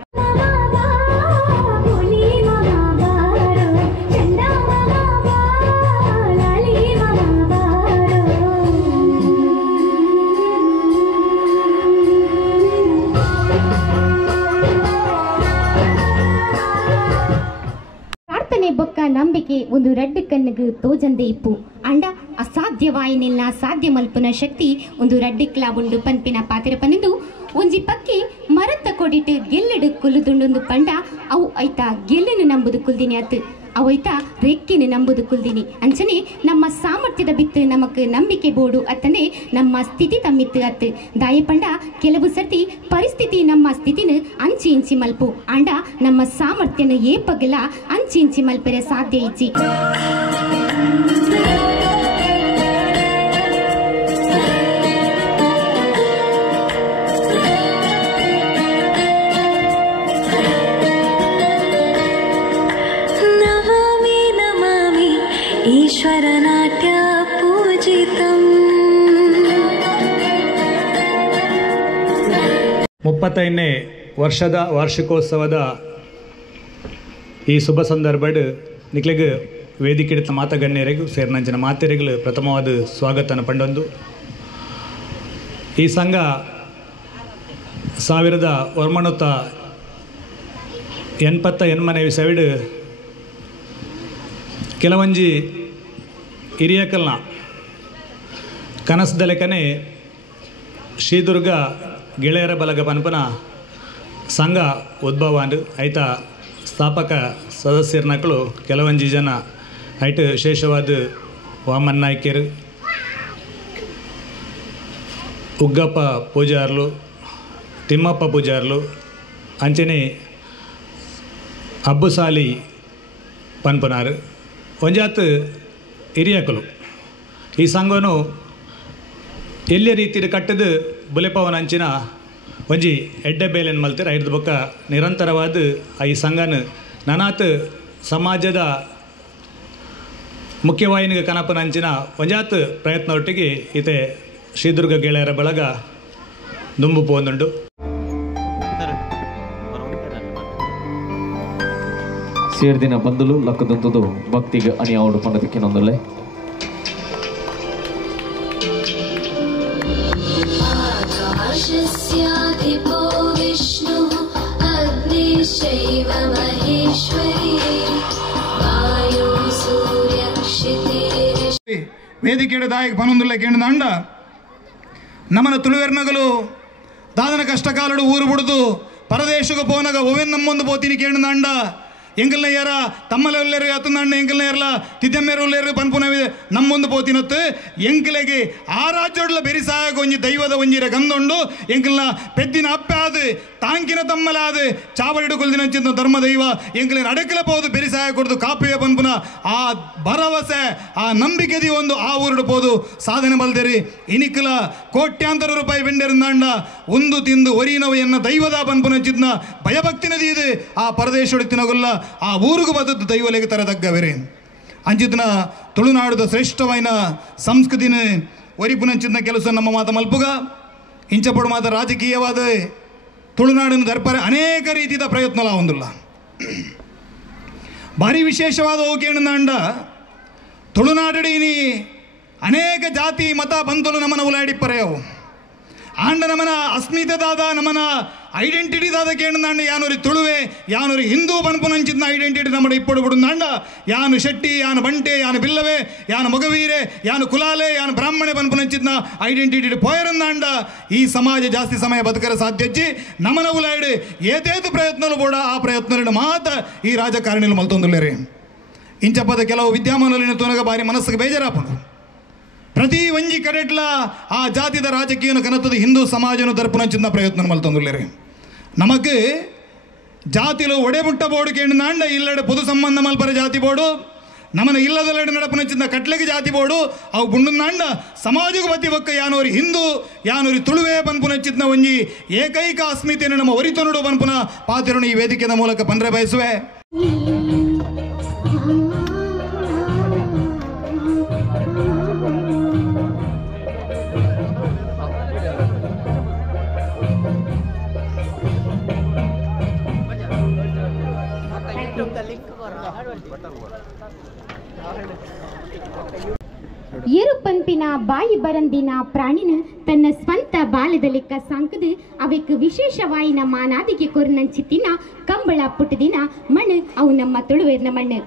ಬೊಕ್ಕ ನಂಬಿಕೆ ಒಂದು ರೆಡ್ ಕಣ್ಣಿಗೆ ತೋಜಂದೆ ಇಪ್ಪು ಅಂಡ ಅಸಾಧ್ಯವಾಯಿನೆಲ್ಲ ಸಾಧ್ಯ ಮಲ್ಪುನ ಶಕ್ತಿ ಒಂದು ರಡ್ಡಿಕ್ಲಾ ಉಂಡು ಪನ್ಪಿನ ಪಾತಿರ ಪನ್ನಿಂದು ಒಂಜಿ ಪಕ್ಕಿ ಮರತ್ತ ಕೊಡಿಟ್ಟು ಗೆಲ್ಲೆಡು ಕುಲ್ಲುದುಂಡು ಪಂಡ ಅವು ಐತ ಗೆಲ್ಲನು ನಂಬುದು ಕುಲ್ದಿನಿ ಅತ್ತು ಅವೈತ ರೆಕ್ಕಿನ ನಂಬುದು ಕುಲ್ದಿನಿ ಅಂಚನೆ ನಮ್ಮ ಸಾಮರ್ಥ್ಯದ ಬಿತ್ತು ನಮಕ್ ನಂಬಿಕೆ ಬೋಡು ಅತ್ತನೆ ನಮ್ಮ ಸ್ಥಿತಿ ತಮ್ಮಿತ್ತು ಅತ್ತು ದಾಯ ಪಂಡ ಕೆಲವು ಸರ್ತಿ ಪರಿಸ್ಥಿತಿ ನಮ್ಮ ಸ್ಥಿತಿನ ಅಂಚಿ ಇಂಚಿ ಮಲ್ಪು ಅಂಡ ನಮ್ಮ ಸಾಮರ್ಥ್ಯನ ಏಪಗಲ ಅಂಚಿ ಇಂಚಿ ಮಲ್ಪರೆ ಸಾಧ್ಯ ಇಚ್ಚಿ ಈಶ್ವರನಾಟ್ಯ ಪೂಜಿತಂ 35ನೇ ವರ್ಷದ ವಾರ್ಷಿಕೋತ್ಸವದ ಈ ಶುಭ ಸಂದರ್ಭಡ್ ನಿಕ್ಲೆಗ್ ವೇದಿಕೆ ಹಿಡಿತ ಮಾತಗಣ್ಯರಿಗೂ ಸೇರಿನಂಚಿನ ಮಾತೆರೆಗಳು ಪ್ರಥಮವಾದ ಸ್ವಾಗತನ ಪಂಡೊಂದು ಈ ಸಂಘ 1988ನೇ ಸೈಡ್ ಕೆಲವಂಜಿ ಹಿರಿಯಕಲ್ನ ಕನಸದ ಲೆಕ್ಕನೆ ಶ್ರೀದುರ್ಗ ಗೆಳೆಯರ ಬಲಗ ಪನ್ಪನ ಸಂಘ ಉದ್ಭವ ಅಂದು ಐತ ಸ್ಥಾಪಕ ಸದಸ್ಯರನಕ್ಕಳು ಕೆಲವೊಂದು ಜನ ಐಟ್ ವಿಶೇಷವಾದ ವಾಮನ್ ನಾಯ್ಕರು, ಉಗ್ಗಪ್ಪ ಪೂಜಾರ್ಲು, ತಿಮ್ಮಪ್ಪ ಪೂಜಾರ್ಲು, ಅಂಚನೆ ಅಬ್ಬುಸಾಲಿ ಪನ್ಪನಾರು ಒಂಜಾತ್ ಹಿರಿಯಕಲು. ಈ ಸಂಘವನ್ನು ಎಲ್ಲ ರೀತಿಯ ಕಟ್ಟದು ಬುಲೆಪವನ ಅಂಚಿನ ಒಂಜಿ ಎಡ್ಡೆ ಬೇಲೆನ್ ಮಲ್ತಿರ ಐದು ಬೊಕ್ಕ ನಿರಂತರವಾದ ಈ ಸಂಘನ ನನಾತ್ ಸಮಾಜದ ಮುಖ್ಯವಾಹಿನಿಗೆ ಕನಪನ ಅಂಚಿನ ಒಂಜಾತ್ ಪ್ರಯತ್ನ ಒಟ್ಟಿಗೆ ಈತೆ ಶ್ರೀದುರ್ಗ ಗೆಳೆಯರ ಬಳಗ ದುಂಬು ಪೋಂದುಂಡು. ಸೇರ್ದಿನ ಬಂದಲು ಲಕ್ಕದಂತದು ಭಕ್ತಿಗೆ ಅಣಿಯಾವಡು ಪಂಡದಕ್ಕೆ ನೊಂದಲೆ आकाशस्याधिपो विष्णुः अग्निश्चैव महेश्वरी वायु सूर्यक्षितिरिष ವೇದಿಕೆയുടെ ದಾಯಕ ಪನೊಂದುಲ್ಲ ಕೇಂದ್ರ ನಮ್ಮನ ತುಳುವೆರ್ನಗಲು ದಾದನ ಕಷ್ಟಕಾಲಡು ಊರು ಬಿಡುದು ಪರದೇಶಕ್ಕೆ ಪೋನಗ ಒವೆನ್ ನಮ್ಮೊಂದು ಪೋತಿನಿ ಕೇಂದ್ರ ಅಂಡ ಎಂಕಲ್ನ ಯಾರ ತಮ್ಮಲೆ ಉಲ್ಲೇರು ಅತ್ತಂದಂಡ ಎಂಕಲ್ನ ಯಾರಲ್ಲ ತಿದ್ದಮ್ಮೇರು ಉಲ್ಲೇರು ಪನ್ಪುನವಿ ನಮ್ಮೊಂದು ಪೋತಿನತ್ತು ಎಂಕಲೆಗೆ ಆ ರಾಜ್ಯೋಡ್ಲ ಬೆರಿಸಾಯಕ ಒಂಜಿ ದೈವದ ಒಂಜಿರ ಗಂದೊಂಡು ಎಂಕಲ್ನ ಪೆದ್ದಿನ ಅಪ್ಪೆ ಆದು ತಾಂಕಿನ ತಮ್ಮಲೆ ಆದು ಚಾವಡಿಡು ಕೊಲ್ದಿನಂಚಿನ ಧರ್ಮ ದೈವ ಎಂಕಲಿನ ಅಡಕಲ ಪೋದು ಬೆರಿಸಾಯ ಕೊಡ್ದು ಕಾಪುವೆ ಪನ್ಪುನ ಆ ಭರವಸೆ ಆ ನಂಬಿಕೆದಿ ಒಂದು ಆ ಊರುಡು ಪೋದು ಸಾಧನೆ ಬಲ್ದೇರಿ ಇನಿಕಲ ಕೋಟ್ಯಾಂತರ ರೂಪಾಯಿ ಬೆಂಡೆರಿಂದಾಂಡ ಒಂದು ತಿಂದು ಒರಿನವು ಎನ್ನ ದೈವದ ಪನ್ಪುನಂಚಿದ್ನ ಭಯಭಕ್ತಿನದಿ ಇದು ಆ ಪರದೇಶೋಡು ತಿನ್ನಗೊಲ್ಲ ಆ ಊರುಗೂ ಬದದ್ದು ದೈವಲೆಗೆ ತರದಗ್ಗವೆರೆ ಅಂಚಿದ್ನ ತುಳುನಾಡುದ ಶ್ರೇಷ್ಠವಾಯಿನ ಸಂಸ್ಕೃತಿನ ಒರಿಪುನಂಚಿದ್ನ ಕೆಲಸ ನಮ್ಮ ಮಾತ ಮಲ್ಪುಗ ಇಂಚಪಡು ಮಾತ ರಾಜಕೀಯವಾದ ತುಳುನಾಡಿನ ದರ್ಪರೆ ಅನೇಕ ರೀತಿಯ ಪ್ರಯತ್ನಲ ಹೊಂದಿಲ್ಲ. ಭಾರಿ ವಿಶೇಷವಾದ ಹೋಗೇಣಂದ ತುಳುನಾಡೀನಿ ಅನೇಕ ಜಾತಿ ಮತ ಬಂತಲು ನಮ್ಮನ ಉಲಾಡಿ ಪರೆಯವು ಆಂಡ ನಮ್ಮನ ಅಸ್ಮಿತೆದಾದ ನಮ್ಮನ ಐಡೆಂಟಿಟಿದಾದ ಕೇಂದ್ರ ಯಾನೂರಿ ತುಳುವೆ ಯಾನೂರಿ ಹಿಂದೂ ಬನ್ಪುನಂಚಿದ್ನ ಐಡೆಂಟಿಟಿ ನಮ್ಮ ಇಪ್ಪಡು ಬಿಡುಂದಾಂಡ ಯಾನು ಶೆಟ್ಟಿ ಯಾನು ಬಂಟೆ ಯಾನು ಬಿಲ್ಲವೆ ಯಾನು ಮೊಗವೀರೆ ಯಾನು ಕುಲಾಲೆ ಯಾನು ಬ್ರಾಹ್ಮಣೆ ಬನ್ಪುನಂಚಿದ್ನ ಐಡೆಂಟಿಟಿ ಪೋಯರಂದಾಂಡ ಈ ಸಮಾಜ ಜಾಸ್ತಿ ಸಮಯ ಬದುಕರ ಸಾಧ್ಯಜ್ಜಿ ನಮ್ಮನ ಉಲಾಯ್ಡು ಏತೇತು ಪ್ರಯತ್ನಲು ಕೂಡ ಆ ಪ್ರಯತ್ನ ಮಾತ ಈ ರಾಜಕಾರಣಿಗಳು ಮಲ್ತೊಂದುಲ್ಲೇರಿ ಇಂಚಪ್ಪದ ಕೆಲವು ವಿದ್ಯಮಾನಲಿನ ತೋನಗ ಬಾರಿ ಮನಸ್ಸಿಗೆ ಬೇಜಾರಾಪುಂಡು ಪ್ರತಿ ಒಂಜಿ ಕಡೆಟ್ಲ ಆ ಜಾತಿದ ರಾಜಕೀಯನ ಕನತದ ಹಿಂದೂ ಸಮಾಜನ ದರ್ಪುನಂಚಿನ ಪ್ರಯತ್ನ ಮಲ್ತೊಂದುಲ್ಲೇರಿ ನಮಗೆ ಜಾತಿಲು ಒಡೆಬುಟ್ಟ ಬೋಡು ಕೇಂದ್ರ ಇಲ್ಲಡೆ ಪೊದು ಸಂಬಂಧ ಮಲ್ಪರ ಜಾತಿ ಬೋಡು ನಮ್ಮನ ಇಲ್ಲದಲ್ಲೆಡೆ ನಡಪುನಂಚಿನ ಕಟ್ಲೆಗೆ ಜಾತಿ ಬೋಡು ಅವು ಬುಂಡುಂದಾಂಡ ಸಮಾಜಕ್ಕೆ ಬತ್ತಿ ಬಕ್ಕ ಯಾನೂರಿ ಹಿಂದೂ ಯಾನೂರಿ ತುಳುವೆ ಬನ್ಪುನಂಚಿದ್ನ ಒಂಜಿ ಏಕೈಕ ಅಸ್ಮಿತೆಯನ್ನು ನಮ್ಮ ಒರಿತೊನಡು ಬನ್ಪುನ ಪಾತಿರನು ಈ ವೇದಿಕೆಯ ಮೂಲಕ ಪಂದ್ರೆ ಬಯಸುವೆ. ಏರು ಪಂಪಿನ ಬಾಯಿ ಬರಂದಿನ ಪ್ರಾಣಿನ ತನ್ನ ಸ್ವಂತ ಬಾಲ್ಯದಲ್ಲಿಕ್ಕ ಸಾಂಕದು ಅವಕ್ಕೆ ವಿಶೇಷವಾಯಿನ ಮಾನಾದಿಗೆ ಕೊರ್ನಂಚಿತ್ತಿನ ಕಂಬಳ ಪುಟ್ಟದಿನ ಮಣ್ಣು ಅವು ನಮ್ಮ ತುಳುವೇರ್ನ ಮಣ್ಣು.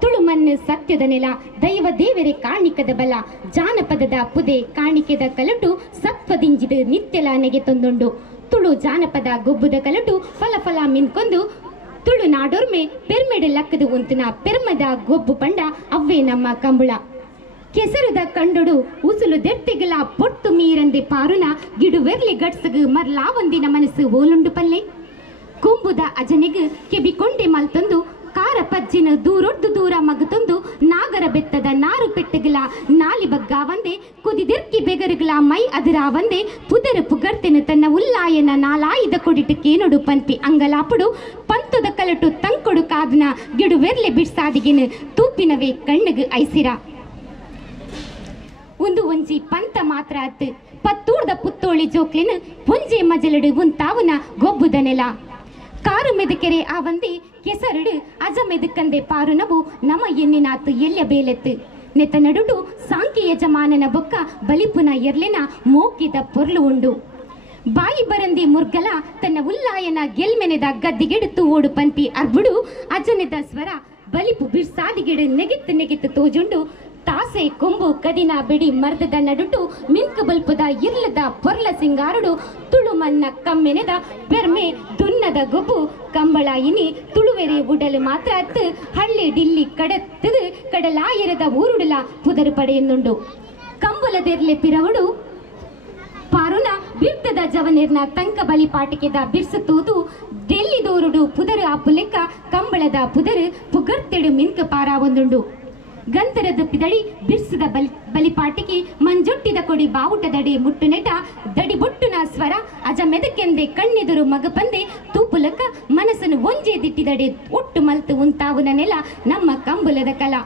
ತುಳು ಮಣ್ಣು ಸತ್ಯದ ನೆಲ, ದೈವ ದೇವರೇ ಕಾಣಿಕದ ಬಲ, ಜಾನಪದದ ಪುದೆ ಕಾಣಿಕೆದ ಕಲಟು ಸತ್ವದಿಂಜಿದ ನಿತ್ಯಲ ನೆಗೆ ತಂದೊಂಡು. ತುಳು ಜಾನಪದ ಗೊಬ್ಬುದ ಕಲಟು ಫಲ ಫಲ ಮಿನ್ಕೊಂದು ತುಳು ನಾಡೋರ್ಮೆ ಪೆರ್ಮೆಡೆ ಲಕ್ಕದು ಉಂತಿನ ಪೆರ್ಮದ ಗೊಬ್ಬು ಪಂಡ ಅವ್ವೇ ನಮ್ಮ ಕಂಬಳ. ಕೆಸರುದ ಕಂಡೊಡು ಉಸುಲು ದೆರ್ತಿಗಲ ಪೊಟ್ಟು ಮೀರಂದೆ ಪಾರುನ ಗಿಡುವೆರ್ಲಿ ಗಡ್ಸಗು ಮರ್ಲಾ ಒಂದಿನ ಮನಸ್ಸು ಓಲುಂಡು ಪಲ್ಲೆ. ಕೊಂಬುದ ಅಜನೆಗು ಕೆಬಿಕೊಂಡೆ ಮಲ್ತೊಂದು ಕಾರ ಪಜ್ಜಿನ ದೂರೊಡ್ದು ದೂರ ಮಗತೊಂದು ನಾಗರ ಬೆತ್ತದ ನಾರು ಪೆಟ್ಟಗಲ ನಾಲಿ ಬಗ್ಗ ಒಂದೆ ಕುದಿದಿರ್ಕಿ ಬೆಗರುಗಲ ಮೈ ಅದರ ಒಂದೆ ಪುದರ ಪುಗರ್ತೆನು ತನ್ನ ಉಲ್ಲಾಯನ ನಾಲಾಯಿದ ಕೊಡಿಟ್ಟು ಕೇನೊಡು ಪಂಪಿ ಅಂಗಲಾಪುಡು ಪಂತದ ಕಲಟು ತಂಕೊಡು ಕಾದನ ಗಿಡುವೆರ್ಲೆ ಬಿಡ್ಸಾದಿಗೆನು ತೂಪಿನವೇ ಕಣ್ಣಗು ಐಸಿರ. ಒಂದು ಒಂಜಿ ಪಂತ ಮಾತ್ರ ಅತ್ತು ಪತ್ತೂರ್ದ ಪುತ್ತೋಳಿ ಜೋಕ್ಲಿನ ಒಂಜೆ ಮಜಲಡು ಉಂತಾವುನ ಗೊಬ್ಬುದ ನೆಲ. ಕಾರು ಮೆದಕೆರೆ ಆ ಒಂದೆ ಕೆಸರುಡು ಅಜ ಮೆದಕಂದೆ ಪಾರುನವು ನಮ ಎನ್ನಿನಾತು ಎಲ್ಯ ಬೇಲೆತ್ತು ನೆತ ನಡುಡು ಸಾಂಕಿ ಯಜಮಾನನ ಬೊಕ್ಕ ಬಲಿಪುನ ಎರ್ಲೆನ ಮೋಕಿದ ಪೊರ್ಲು ಉಂಡು. ಬಾಯಿ ಬರಂದಿ ಮುರ್ಗಲ ತನ್ನ ಉಲ್ಲಾಯನ ಗೆಲ್ಮೆನೆದ ಗದ್ದಿಗೆಡುತ್ತು ಓಡು ಪಂಪಿ ಅರ್ಬುಡು ಅಜನೆದ ಸ್ವರ ಬಲಿಪು ಬಿರ್ಸಾದಿಗೆಡು ನೆಗೆತ್ತು ನೆಗೆತ್ತು ತೋಜುಂಡು ತಾಸೆ ಕೊಂಬು ಕದಿನ ಬಿಡಿ ಮರ್ದದ ನಡುಟು ಮಿಂಕ್ ಬಲ್ಪದ ಇರ್ಲದ ಪೊರ್ಲ ಸಿಂಗಾರುಡು ತುಳು ಮನ್ನ ಕಮ್ಮೆನೆದ ಬೆರ್ಮೆ ದುನ್ನದ ಗೊಬ್ಬು ಕಂಬಳ ಇನಿ ತುಳುವೆರೆ ಉಡಲು ಮಾತ್ರ ಅತ್ತು ಹಳ್ಳಿ ಡಿಲ್ಲಿ ಕಡತ್ತದು ಕಡಲಾಯಿರದ ಊರುಡಲ ಪುದರು ಪಡೆಯುന്നുಂಡು ಕಂಬುಲದೆರ್ಲೆ ಪಿರವುಡು ಪಾರುನ ಬಿರ್ತದ ಜವನಿರ್ನ ತಂಕ ಬಲಿ ಪಾಟಿಕೆದ ಬಿರ್ಸುತ್ತೂದು ಡೆಲ್ಲಿದೋರುಡು ಪುದರು ಆಪು ಲೆಕ್ಕ ಕಂಬಳದ ಪುದರು ಪುಗರ್ತೆಡು ಮಿಂಕ ಪಾರ ಒಂದುಂಡು ಗಂತರದ ಪಿದಳಿ ಬಿರ್ಸದ ಬಲಿಪಾಟಿಗೆ ಮಂಜೊಟ್ಟಿದ ಕೊಡಿ ಬಾವುಟದಡಿ ಮುಟ್ಟು ನೆಟ ದಡಿ ಬೊಟ್ಟುನ ಸ್ವರ ಅಜ ಮೆದಕೆಂದೆ ಕಣ್ಣೆದುರು ಮಗಪಂದೆ ತೂಪುಲಕ ಮನಸ್ಸನ್ನು ಒಂಜೆ ದಿಟ್ಟಿದಡೆ ಒಟ್ಟು ಮಲ್ತು ಉಂತಾವುನ ನೆಲ ನಮ್ಮ ಕಂಬುಲದ ಕಲಾ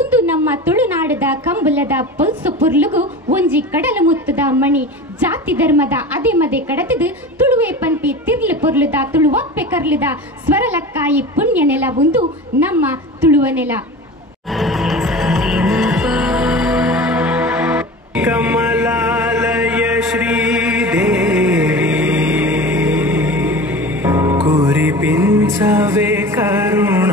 ಒಂದು ನಮ್ಮ ತುಳುನಾಡದ ಕಂಬುಲದ ಪಲ್ಸು ಪುರ್ಲುಗು ಒಂಜಿ ಕಡಲ ಮುತ್ತದ ಮಣಿ ಜಾತಿ ಧರ್ಮದ ಅದೇ ಮದೆ ಕಡತದು ತುಳುವೆ ಪಂಪಿ ತಿರ್ಲು ಪುರ್ಲುದ ತುಳುವಪ್ಪೆ ಕರ್ಲುದ ಸ್ವರಲಕ್ಕಾಯಿ ಪುಣ್ಯ ನೆಲ ಒಂದು ನಮ್ಮ ತುಳುವ ನೆಲ. ಕಮಲಾಲಯ ಶ್ರೀದೇವಿ ಕುರಿಪಿಂಚವೇ ಕರುಣಾಂಬುರಾಸಿ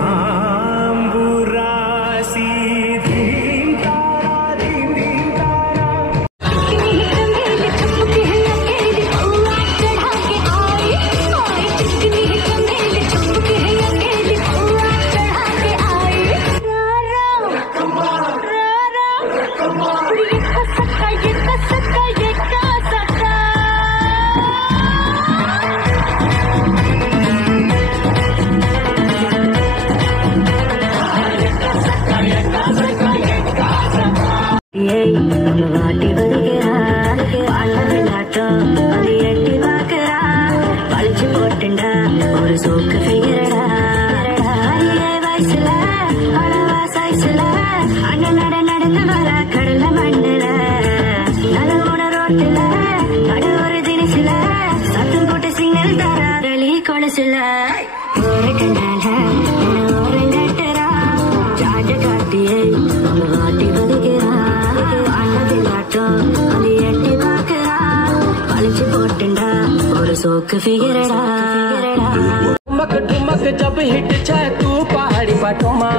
ठुमक ठुमक जब हिट छे तू पहाड़ी पटोमा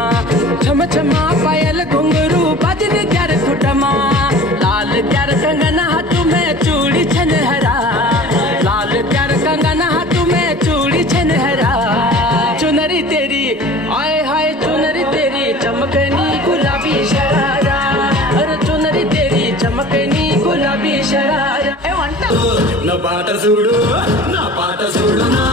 छम छमा पायल घुंघरू बजन क्यार फुटमा लाल क्यार कंगना हाथ में चूड़ी छन हरा लाल क्यार कंगना हाथ में चूड़ी छन हरा चुनरी तेरी आए हाय चुनरी तेरी चमकनी गुलाबी शरारा अरे चुनरी तेरी चमकनी गुलाबी शरारा నా పాట చూడు నా